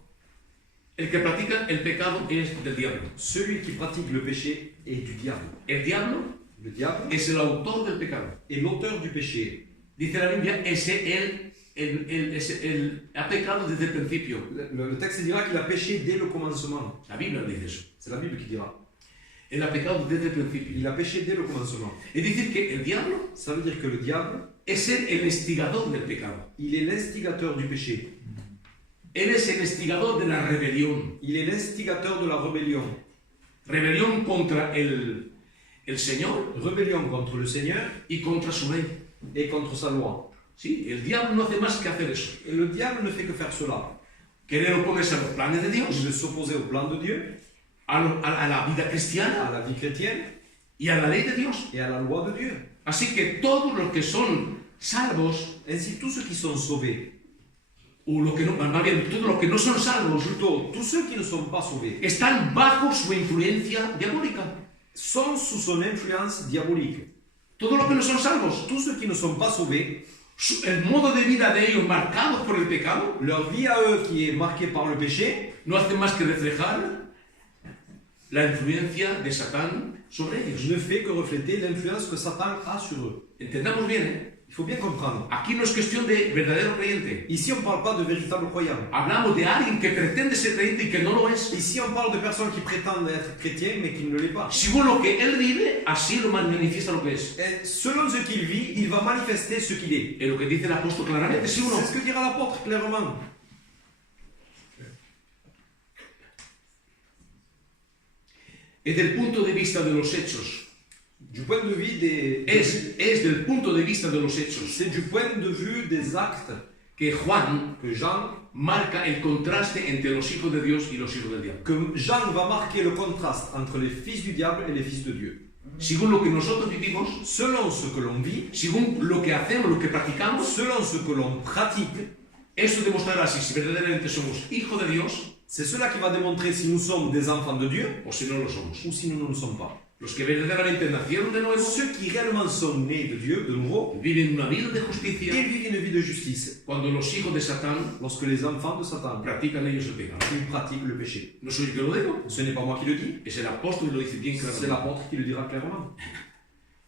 El que practica el pecado es del diablo. Celui qui pratique le péché est du diable. El diablo Le diable es el autor del pecado. est l'auteur du péché. Dice la Biblia, ha pecado desde el principio. Le texte dira qu'il a péché dès le commencement. La Biblia dice eso. C'est la Bible qui dira. Él ha pecado desde el principio. Il a péché dès le commencement. Es decir, que el diablo Ça veut dire que le diable, es el instigador del pecado. il est l'instigateur du péché. Él es el instigador de la rebelión. Il est l'instigateur de la rébellion. Rebelión contra el Señor Rébellion contre le Seigneur y contra su ley. et contre sa loi. Sí, el diablo no hace más que hacer eso. Et le diable ne fait que faire cela. Querer oponerse a los planes de Il Dios, veut s'opposer au plan de Dieu, a la vida cristiana à la vie chrétienne y a la ley de Dios. et à la loi de Dieu. Así que todos los que son salvos, Ainsi, tous ceux qui sont sauvés, o lo que no, más bien, todos los que no son salvos, plutôt tous ceux qui ne sont pas sauvés, están bajo su influencia diabólica. sont sous son influence diabolique. Todos los que no son salvos, Tous ceux qui ne sont pas sauvés, el modo de vida de ellos marcados por el pecado, leur vie à eux qui est marquée par le péché, no hace más que reflejar la influencia de Satán sobre ellos. ne fait que refléter l'influence que Satan a sur eux. Entendamos bien, ¿eh? Il faut bien comprendre. Aquí no es cuestión de verdadero creyente. Ici, on ne parle pas de véritables croyants. Hablamos de alguien que pretende ser creyente y que no lo es. Ici, on parle de personnes qui prétendent être chrétiens, mais qui ne l'est pas. Según lo que él vive, así lo manifiesta lo que es. Et selon ce qu'il vit, il va manifester ce qu'il est. Es lo que dice el apóstol claramente, ¿sí o no? C'est ce que dira l'apôtre clairement. Es del punto de vista de los hechos. Du point de vue des... Es del punto de vista de los hechos C'est du point de vue des actes que Juan que Jean marca el contraste entre los hijos de Dios y los hijos del diablo. que Jean va marquer le contraste entre les fils du diable et les fils de Dieu. Según lo que nosotros vivimos, Selon ce que l'on vit, según lo que hacemos, lo que practicamos, selon ce que l'on pratique, eso demostrará si verdaderamente somos hijos de Dios c'est cela qui va démontrer si nous sommes des enfants de Dieu o si no lo somos. ou si nous ne le sommes pas. Los que verdaderamente nacieron de nuevo Ceux qui réellement sont nés de Dieu, de nouveau, viven una vida de ils justicia vivent une vie de justice. cuando los hijos de Satán Lorsque les enfants de Satan, practican ellos el pecado. ils pratiquent le péché. No soy yo que lo digo, Ce n'est pas moi qui le dis, es el apóstol y lo dice bien c'est claramente. l'apôtre qui le dira clairement.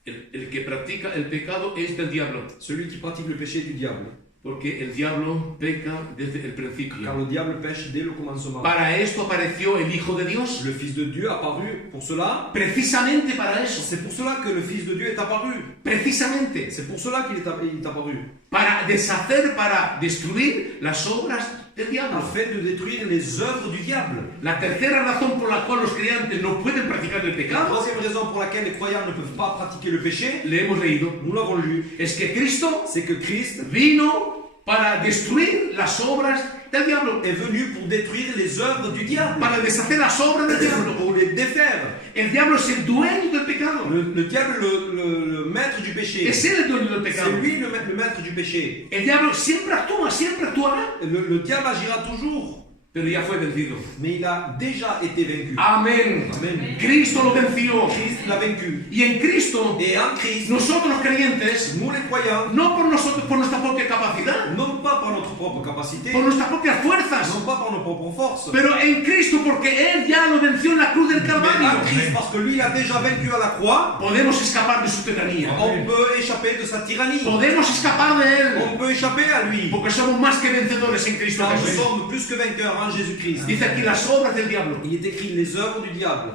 El que practica el pecado es del diablo, Celui qui pratique le péché est du diable. porque el diablo peca desde el Car principio. le diable pêche dès le commencement. Para esto apareció el Hijo de Dios, Le Fils de Dieu est apparu pour cela. precisamente para eso, C'est pour cela que le Fils de Dieu est apparu. precisamente C'est pour cela qu'il est apparu. para deshacer, para destruir las obras del diablo. Afin de détruire les œuvres du diable. La tercera razón por la cual los creyentes no pueden practicar el La pecado, troisième raison pour laquelle les croyants ne peuvent pas pratiquer le péché, le hemos leído, nous l'avons lu, es que Cristo c'est que Christ vino para destruir las obras del diablo, est venu pour détruire les œuvres du diable, para deshacer las obras del diablo. pour les défaire. El diablo es el dueño del pecado, Le diable, le maître du péché, es él el dueño del c'est pecado. lui le maître du péché. El diablo siempre actúa, siempre actuará, Le diable agira toujours, pero ya fue vencido. mais il a déjà été vaincu. Amén. Amen. Cristo lo venció. Christ l'a vaincu. Y en Cristo, Et en Christ, nosotros los creyentes, nous les croyants, no por nosotros, por nuestra propia capacidad, non pas par notre propre capacité, por nuestras propias fuerzas, non pas par nos propres forces, pero en Cristo, porque Él ya lo venció en la cruz del mais en Calvario, Christ, parce que lui il a déjà vaincu à la croix, podemos escapar de su tiranía. on peut échapper de sa tyrannie, Podemos escapar de Él, on peut échapper à lui, porque somos más que vencedores en Cristo car nous Jesús. sommes plus que vainqueurs en Jésus-Christ. Dice aquí las obras del diablo. Il est écrit les œuvres du diable.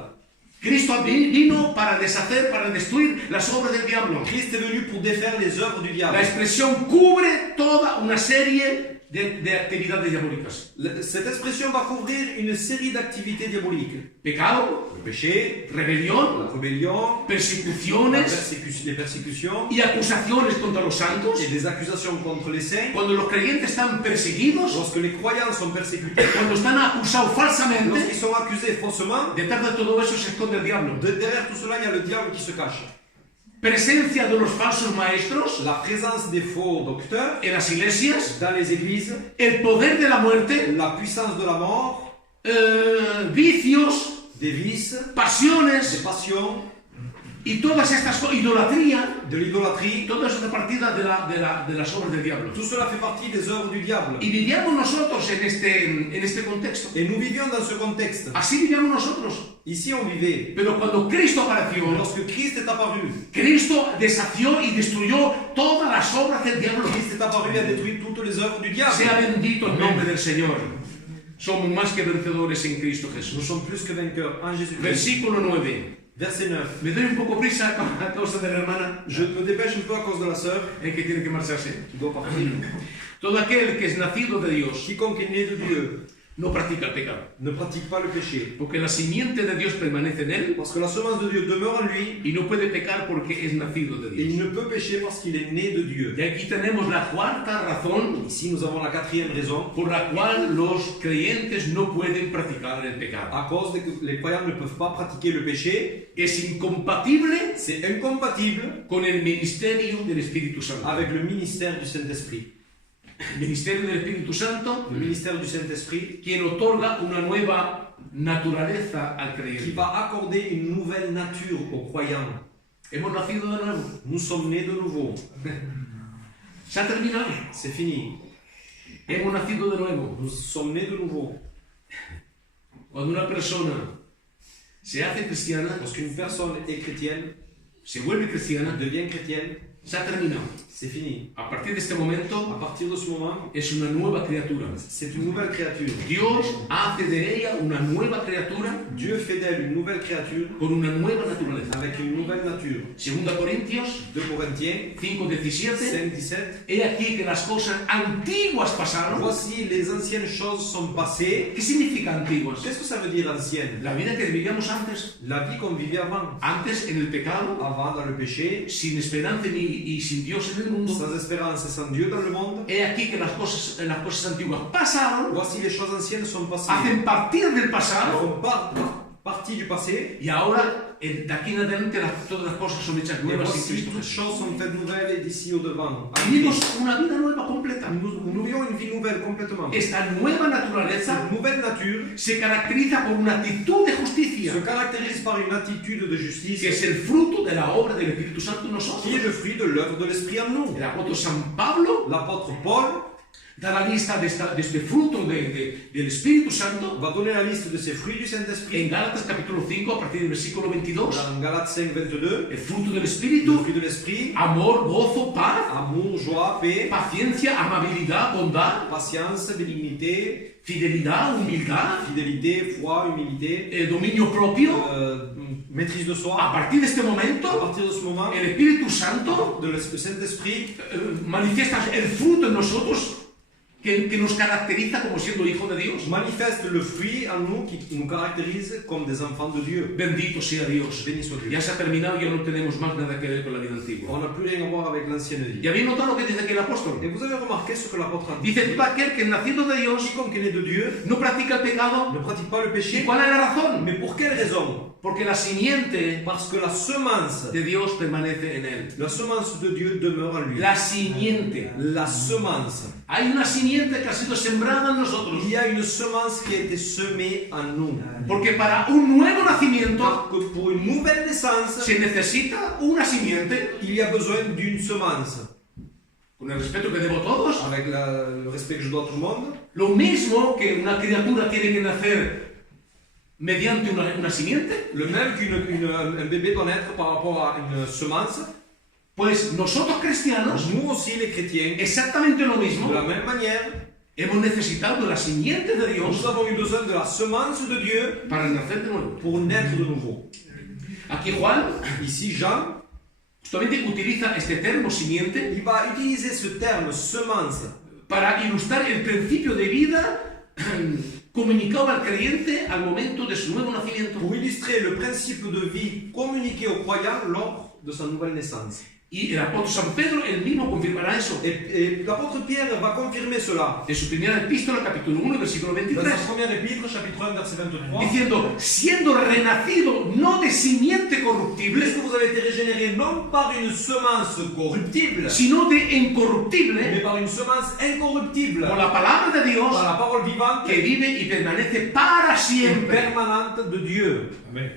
Cristo vino para deshacer, para destruir las obras del diablo. Christ est venu pour défaire les œuvres du diable. La expresión cubre toda una serie de actividades diabólicas. Cette expression va couvrir une série d'activités diaboliques. Pecado, Le péché, la rebelión, rébellion, persecuciones les persécutions y acusaciones contra los santos. et des accusations contre les saints. Cuando los creyentes están perseguidos, Lorsque les croyants sont persécutés, cuando están acusados falsamente, lorsqu'ils sont accusés faussement, detrás de todo eso se esconde el diablo. derrière tout cela, il y a le diable qui se cache. Presencia de los falsos maestros La présence des faux docteurs en las iglesias, dans les églises, el poder de la muerte, la puissance de la mort, vicios, des vices, des pasiones passions, Y todas estas cosas, idolatría, de l'idolâtrie, todo eso es partida de las obras del diablo. tout cela fait partie des œuvres du diable. Y vivíamos nosotros en este contexto. Et nous vivions dans ce contexte. Así vivíamos nosotros. Ici, on vivait. Pero cuando Cristo apareció, Lorsque Christ est apparu, Cristo desafió y destruyó todas las obras del diablo. Christ est apparu et a détruit toutes les œuvres du diable. Sea bendito el nombre del Señor. Somos más que vencedores en Cristo Nous Jesús. sommes plus que vainqueurs en Jésus-Christ. Versículo 9. Verset 9. Me doy un poco prisa a causa de la hermana Je me dépêche un peu à cause de la sœur que tiene que marcharse. qui doit partir. Todo aquel que es nacido de Dios Quiconque est né de Dieu no practica el pecado, ne pratique pas le péché. porque la simiente de Dios permanece en él Parce que la semence de Dieu demeure en lui y no puede pecar porque es nacido de et il Dios. ne peut pécher parce qu'il est né de Dieu. Y aquí tenemos la cuarta razón Ici, nous avons la quatrième raison por la cual los creyentes no pueden practicar el pecado. à cause de que les croyants ne peuvent pas pratiquer le péché. Es incompatible C'est incompatible con el ministerio del Espíritu Santo. avec le ministère du Saint-Esprit. El ministerio del Espíritu Santo, Le ministère du Saint-Esprit quien otorga una nueva naturaleza al qui creyente. va accorder une nouvelle nature aux croyants. Hemos nacido de nuevo. Nous sommes nés de nouveau. Se ha terminado. C'est fini. Hemos nacido de nuevo. Nous sommes nés de nouveau. Cuando una persona se hace cristiana, Lorsqu'une personne est chrétienne, se vuelve cristiana, devient chrétienne, se ha terminado. c'est fini. A partir de este momento À partir de ce moment, es una nueva criatura. c'est une nouvelle créature. Dios hace de ella una nueva criatura Dieu fait d'elle une nouvelle créature con una nueva naturaleza. avec une nouvelle nature. Segunda Corintios 2 Corinthiens 5:17. 5:17. He aquí que las cosas antiguas pasaron. Voici, les anciennes choses sont passées. ¿Qué significa antiguas? Qu'est-ce que ça veut dire ancienne? La vida que vivíamos antes. La vie qu'on vivait avant. Antes en el pecado, Avant dans le péché, sin esperanza y sin Dios en el mundo. sans espérance et sans Dieu dans le monde. He aquí que las cosas antiguas pasaron, Voici, les choses anciennes sont passées. hacen partir del Elles pasado font partie du passé. y ahora de aquí en adelante todas las cosas son hechas Et nuevas en voici, Cristo toutes Jesús. choses sont faites nouvelles et d'ici au devant. Vivimos una vida nueva completa. Nous vivons une vie nouvelle complètement. Esta nueva naturaleza Cette nouvelle nature se caracteriza por una actitud de justicia, se caractérise par une attitude de que justice es el fruto de la obra del Espíritu Santo en qui nosotros. est le fruit de l'œuvre de l'Esprit en nous. El apóstol San Pablo L'apôtre Paul da la lista de este fruto del Espíritu Santo va donner la liste de ces fruits du Saint-Esprit. en Gálatas capítulo 5 a partir del versículo 22. Dans Galates 5, 22, El fruto del le Espíritu: fruit de l'Esprit, amor, gozo, paz, amour, joie, paix, paciencia, amabilidad, bondad, patience, bénignité, fidelidad, humildad, fidélité, foi, humilité, dominio propio. maîtrise de A soi. partir de este À momento, partir de ce moment, el Espíritu Santo de le Saint-Esprit manifiesta el fruto en nosotros que nos caracteriza como siendo hijos de Dios. manifeste le fruit en nous qui nous caractérise comme des enfants de Dieu. Bendito sea Dios. Béni soit Dieu. Ya se ha terminado, ya no tenemos más nada que ver con la vida antigua. On n'a plus rien à voir avec l'ancienne vie. ¿Y habéis notado lo que dice aquí el apóstol? Et vous avez remarqué ce que l'apôtre a dit. Dice: todo aquel que es nacido de Dios Quiconque est né de Dieu no practica el pecado. ne pratique pas le ¿Y péché. cuál es la razón? Mais pour quelle raison? Porque la simiente Parce que la semence de Dios permanece en él. La semence de Dieu demeure en lui. La simiente. La semence. Hay una simiente que ha sido sembrada en nosotros. Il y a une semence qui a été semée en nous. Porque para un nuevo nacimiento Car que pour une nouvelle naissance, se necesita una simiente. il y a besoin d'une semence. Con el respeto que debo a todos. Avec le respect que je dois à tout le monde, Lo mismo que una criatura tiene que nacer mediante una simiente, le même qu'un bébé doit naître par rapport à une semence, pues nosotros cristianos, nous aussi les chrétiens, exactamente lo mismo, de la même manière, hemos necesitado de la simiente de Dios nous avons eu besoin de la semence de Dieu para nacer de nuevo. pour naître de nouveau. Aquí Juan Ici, Jean, justamente utiliza este termo simiente il va utiliser ce terme semence para ilustrar el principio de vida comunicado al creyente al momento de su nuevo nacimiento. pour illustrer le principe de vie communiqué aux croyants lors de sa nouvelle naissance. Y el apóstol San Pedro, él mismo confirmará eso. Et l'apôtre Pierre va confirmer cela. En su primera epístola, capítulo 1, versículo Dans 23. sa première épître, chapitre 1, verset 23, Diciendo: siendo renacido no de simiente corruptible, puisque vous avez été régénérés non par une semence corruptible, sino de mais incorruptible, par une semence incorruptible, por la palabra de Dios par la parole vivante que vive y permanece para et siempre. permanente de Dieu,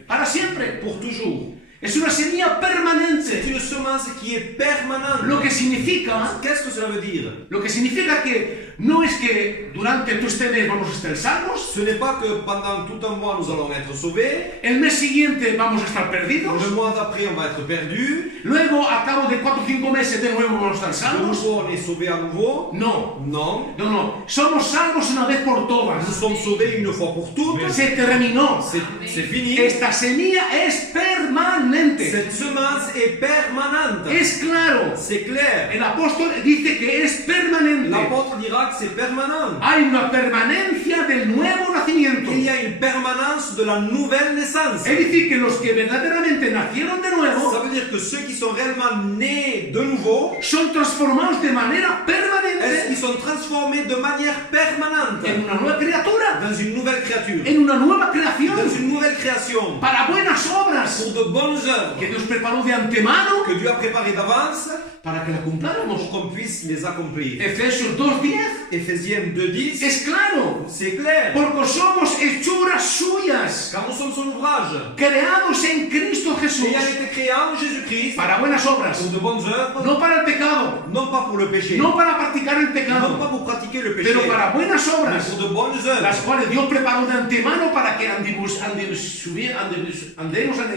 Para siempre. pour toujours. Es una semilla permanente. C'est une semence qui est permanente. Lo que significa Qu'est-ce que cela veut dire? que no es que durante todo este mes vamos a estar salvos, Ce n'est pas que pendant tout un mois nous allons être sauvés, el mes siguiente vamos a estar perdidos, le mois d'après on va être perdus, luego a cabo de 4 o 5 meses de nuevo vamos a estar de salvos. nouveau on est sauvés à nouveau. No, Non, no. Somos salvos una vez por nous todas. sommes sauvés une fois pour toutes. Se terminó. C'est fini. Esta semilla es permanente. Cette semence est permanente. Es claro. C'est clair. El apóstol dice que es permanente. L'apôtre dira que c'est permanent. Hay una permanencia del nuevo nacimiento. Il y a une permanence de la nouvelle naissance. Es decir, que los que verdaderamente nacieron de Ça nuevo veut dire que ceux qui sont réellement nés de nouveau, son transformados de manera ils permanente sont transformés de manière permanente en una nueva criatura, dans une nouvelle créature, en una nueva creación, dans une nouvelle création, para buenas obras pour de bonnes œuvres que Dios preparó de antemano que Dieu a préparées d'avance para que la cumpláramos. pour qu'on puisse les accomplir. Efesios 2:10 Éphésiens 2:10, es claro, c'est clair. porque somos hechuras suyas, Car nous sommes son ouvrage, creados en Cristo Jesús ayant été créés en Jésus-Christ para buenas obras, pour de bonnes œuvres, no para el pecado, non pas pour le péché, no para practicar el non pecado, pas pour pratiquer le péché, pero para buenas mais obras, pour de bonnes las œuvres cuales Dios preparó de antemano para que andemos en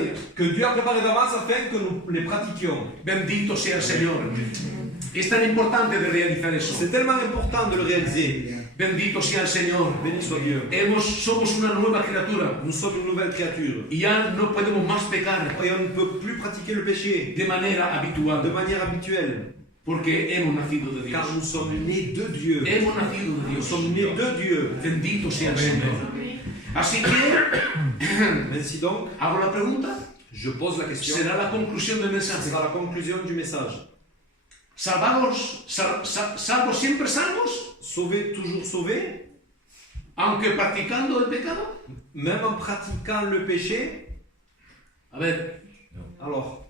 ellas. que Dieu a préparées d'avance afin que nous les pratiquions. Bendito sea el Señor. Es tan importante de realizar eso. C'est tellement important de le réaliser. Bendito sea el Señor. Béni soit Dieu. Somos una nueva criatura Nous sommes une nouvelle créature. y ya no podemos más pecar Et on ne peut plus pratiquer le péché de manera de habitual manière habituelle. porque hemos nacido de Dios. Car nous sommes nés de Dieu. Hemos nacido de Nous Dios. sommes nés de Dieu. Bendito sea el Señor. Así que Ainsi donc, hago la pregunta. je pose la question. Será la conclusión del mensaje. C'est la conclusion du message. Salvados, salvos siempre salvos, Sauvés, toujours sauvés, aunque practicando el pecado. même en pratiquant le péché. A ver, Alors,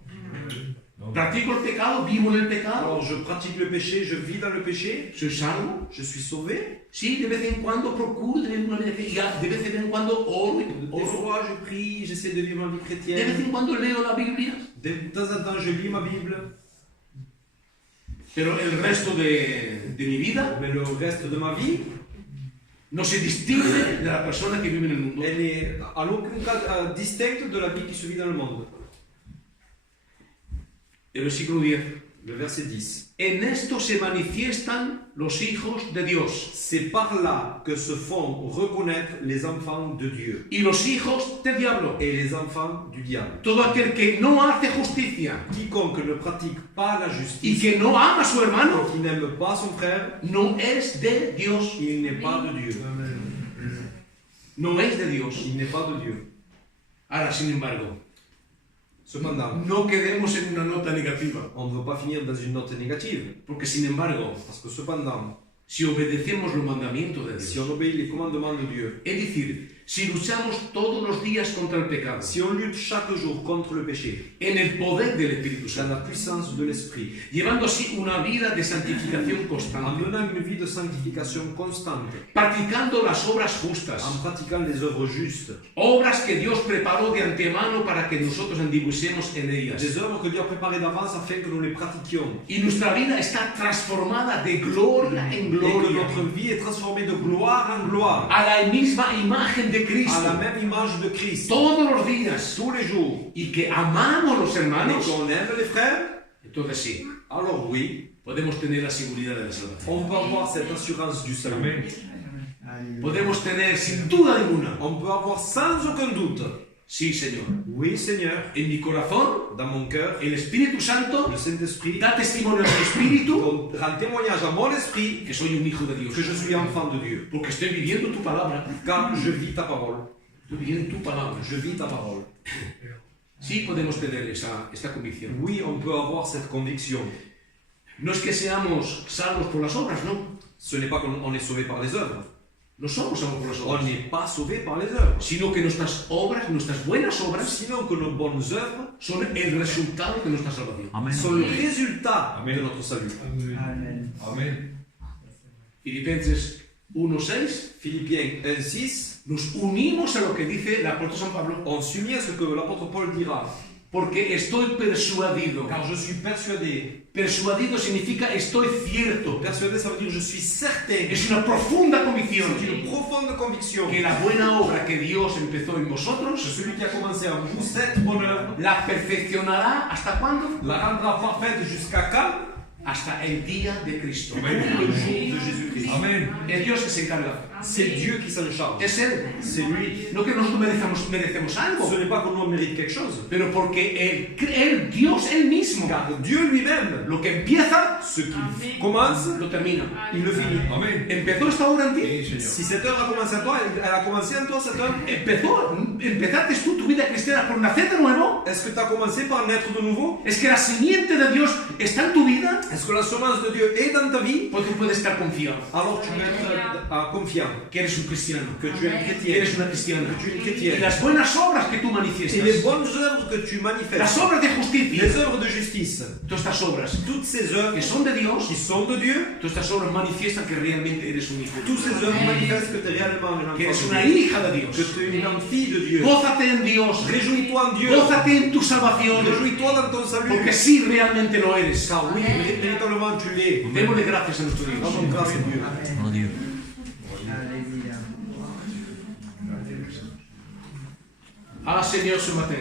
practico el pecado, vivo en el pecado, je pratique le péché, je vis dans le péché, soy salvo. je suis sauvé. Sí, de vez en cuando procuro tener una vida cristiana, de vez en cuando oro, Des fois, je prie, j'essaie de vivre ma vie de vez chrétienne. en cuando leo la Biblia, De temps en temps, je lis ma Bible. pero el resto de mi vida Mais le reste de ma vie, no se distingue de la persona que vive en el mundo. elle est en aucun cas distincte de la vie qui se vit dans le monde. El versículo 10. Le verset 10. En esto se manifiestan los hijos de Dios C'est par là que se font reconnaître les enfants de Dieu y los hijos del diablo. et les enfants du diable. Todo aquel que no hace justicia Quiconque ne pratique pas la y justice que no ama a su hermano, et qui n'aime pas son frère, no es de Dios. il n'est pas de Dieu. No es de Dios. Il n'est pas de Dieu. Ahora, sin embargo, Cependant, no quedemos en una nota negativa, on ne veut pas finir dans une note négative. porque sin embargo, Parce que cependant, si obedecemos los mandamientos de si Dios, on obéit les commandements de Dieu, es decir, si luchamos todos los días contra el pecado, si on lutte chaque jour contre le péché, en el poder del Espíritu dans Santo, la puissance de l'Esprit, llevando así una vida de santificación en constante, menant une vie de sanctification constante, practicando las obras justas, en pratiquant les œuvres justes, obras que Dios preparó de antemano para que nosotros anduviésemos en ellas. des œuvres que Dieu a préparées d'avance afin que nous les pratiquions, Y nuestra vida está transformada de gloria en et que gloria, notre vie est transformée de gloire en gloire, a la misma imagen de à la Cristo, même image de Christ, todos los días, tous les jours, y que amamos los et hermanos. qu'on aime les frères, Entonces sí, alors oui, podemos tener la seguridad de la salvación. on peut avoir cette assurance du salut. Podemos tener sin duda ninguna, On peut avoir sans aucun doute, sí Señor, oui Seigneur, en mi corazón dans mon cœur, el Espíritu Santo le Saint-Esprit da testimonio a mi espíritu rend témoignage à mon esprit que soy un hijo de Dios, que je suis enfant de Dieu, porque estoy viviendo tu palabra, car je vis ta parole, estoy viviendo tu palabra. je vis ta parole. Sí podemos tener esta convicción. Oui, on peut avoir cette conviction. No es que seamos salvos por las obras, no. Ce n'est pas qu'on est sauvé par les œuvres, No somos salvos por las on obras, n'est pas sauvé par les œuvres, sino que nuestras obras, nuestras buenas obras, sinon que nos bonnes œuvres son el resultado de nuestra salvación. sont le résultat de notre salut. Amen. Filipenses 1:6, Philippiens 1:6, nos unimos a lo que dice el apóstol San Pablo. on s'unit à ce que l'apôtre Paul dira. Porque estoy persuadido. car je suis persuadé. Persuadido significa estoy cierto. Persuadé, ça veut dire je suis certain. Es una profunda convicción C'est une profonde conviction que la buena obra que Dios empezó en que vosotros celui qui a commencé en vous cette bonne œuvre la perfeccionará. ¿Hasta cuándo? la rendra parfaite jusqu'à quand? Hasta el día de Cristo. Pour le jour de Jésus-Christ. Amen. Es Dios que se encarga. C'est Dieu qui s'en charge. Es Él. C'est lui. No que nosotros merecemos algo, Ce n'est pas que nous mérite quelque chose, pero porque Él, Dios, Él mismo, car Dieu lui-même, lo que empieza, ce qu'il commence, lo termina. il le finit. Amen. Empezó esta obra en ti. Sí, Señor. Si cette œuvre a commencé en toi, elle a commencé en toi cette œuvre. Empezaste tú tu vida cristiana por nacer de nuevo. Est-ce que tu as commencé par naître de nouveau? Es que la simiente de Dios está en tu vida. Est-ce que la semence de Dieu est dans ta vie? Pues tú puedes estar confiado Alors tu peux être confiant que eres un cristiano, que tu es un que chrétien, eres una cristiana. que tu es une Y chrétienne. las buenas obras que tú Et les manifiestas, bonnes œuvres que tu las manifestes, obras de justicia, les œuvres de justice, todas estas obras toutes ces œuvres que son de Dios, qui sont de Dieu, todas estas obras manifiestan que realmente eres un hijo de toutes Dios, ces œuvres manifestent que tu es réellement un enfant que eres de una Dieu, hija de que Dios. tu es une fille de Dieu. Gózate en Dios, Réjouis-toi en Dieu, gózate en tu salvación, réjouis-toi dans ton salut, porque sí realmente lo eres. car oui, véritablement tu l'es. Démosle gracias a nuestro Dios. Rendons grâce à Dieu. Ah Seigneur, ce matin,